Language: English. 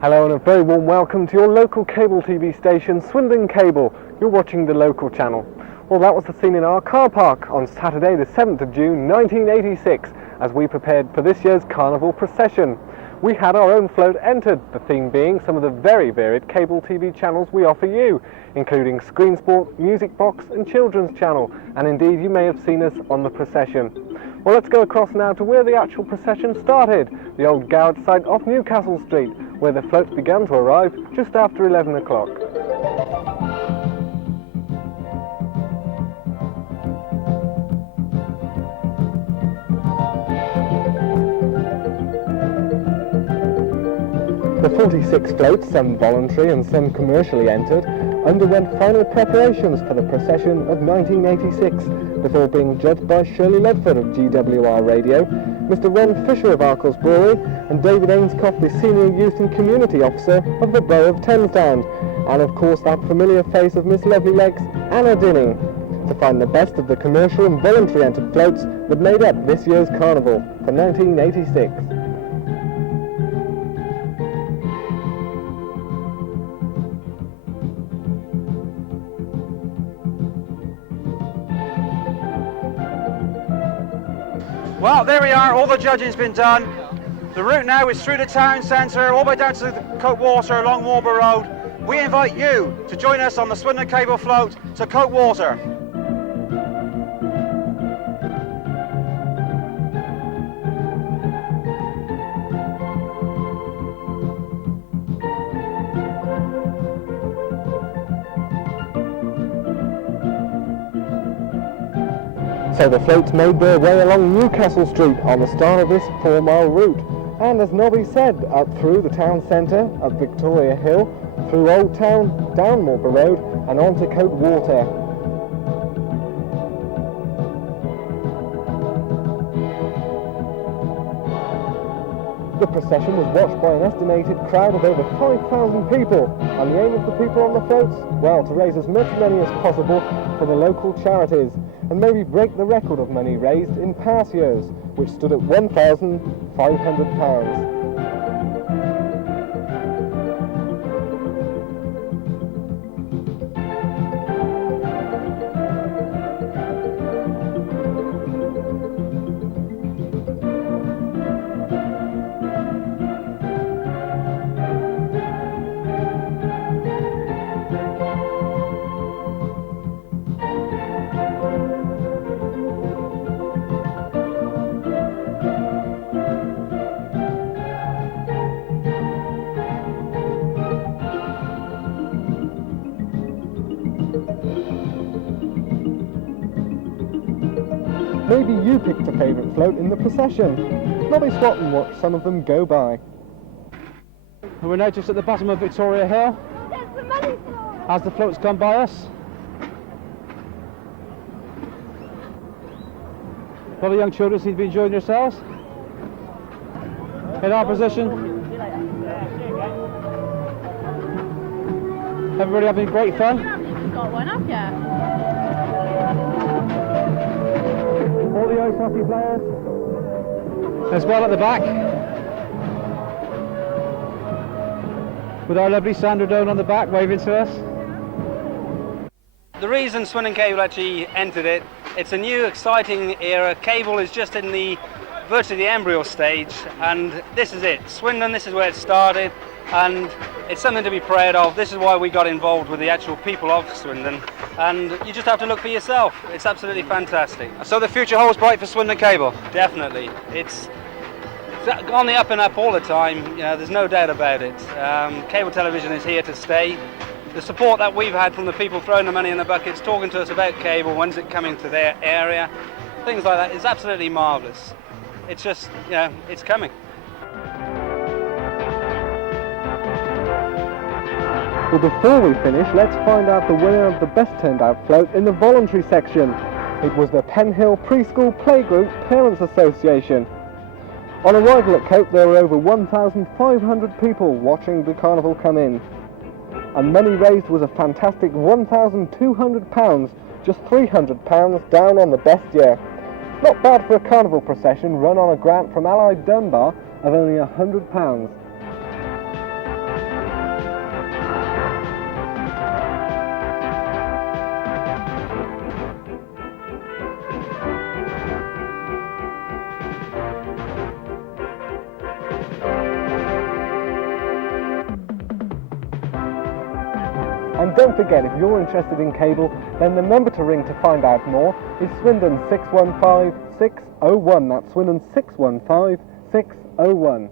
Hello and a very warm welcome to your local cable TV station, Swindon Cable. You're watching the local channel. Well, that was the scene in our car park on Saturday the 7th of June 1986 as we prepared for this year's Carnival procession. We had our own float entered, the theme being some of the very varied cable TV channels we offer you, including Screen Sport, Music Box and Children's Channel, and indeed you may have seen us on the procession. Well, let's go across now to where the actual procession started, the old garage site off Newcastle Street, where the floats began to arrive just after 11 o'clock. The 46 floats, some voluntary and some commercially entered, underwent final preparations for the procession of 1986 before being judged by Shirley Ledford of GWR Radio, Mr Ron Fisher of Arkles Brewery and David Ainscough, the Senior Youth and Community Officer of the Borough of Thamesdown, and of course that familiar face of Miss Lovely Legs, Anna Dinning, to find the best of the commercial and voluntary entered floats that made up this year's Carnival for 1986. Well, there we are, all the judging's been done. The route now is through the town centre, all the way down to the Coatwater along Warburg Road. We invite you to join us on the Swindon Cable float to Coatwater. So the floats made their way along Newcastle Street on the start of this 4-mile route, and as Nobby said, up through the town centre, up Victoria Hill, through Old Town, down Warburg Road and on to Coatwater. The procession was watched by an estimated crowd of over 5,000 people, and the aim of the people on the floats, well, to raise as much money as possible for the local charities, and maybe break the record of money raised in past years, which stood at £1,500. Maybe you picked a favourite float in the procession. Nobby swap and watch some of them go by. We're now just at the bottom of Victoria Hill as the floats come by us. All the young children seem to be enjoying themselves. In our position. Everybody having great fun. Got one up yet. All the ice hockey players as well at the back, with our lovely Sandra Doan on the back waving to us. The reason Swindon Cable actually entered it, it's a new exciting era. Cable is just in virtually the embryo stage, and this is it. Swindon, this is where it started, and it's something to be proud of. This is why we got involved with the actual people of Swindon, and you just have to look for yourself. It's absolutely fantastic. So the future holds bright for Swindon Cable. Definitely. It's on the up and up all the time, you know, there's no doubt about it. Cable television is here to stay. The support that we've had from the people throwing the money in the buckets, talking to us about cable, when's it coming to their area, things like that, is absolutely marvellous. It's just, you know, it's coming. Well, before we finish, let's find out the winner of the best turned out float in the voluntary section. It was the Penhill Preschool Playgroup Parents Association. On arrival at Coat, there were over 1,500 people watching the carnival come in. And money raised was a fantastic £1,200, just £300 down on the best year. Not bad for a carnival procession run on a grant from Allied Dunbar of only £100. And don't forget, if you're interested in cable, then the number to ring to find out more is Swindon 615 601. That's Swindon 615 601.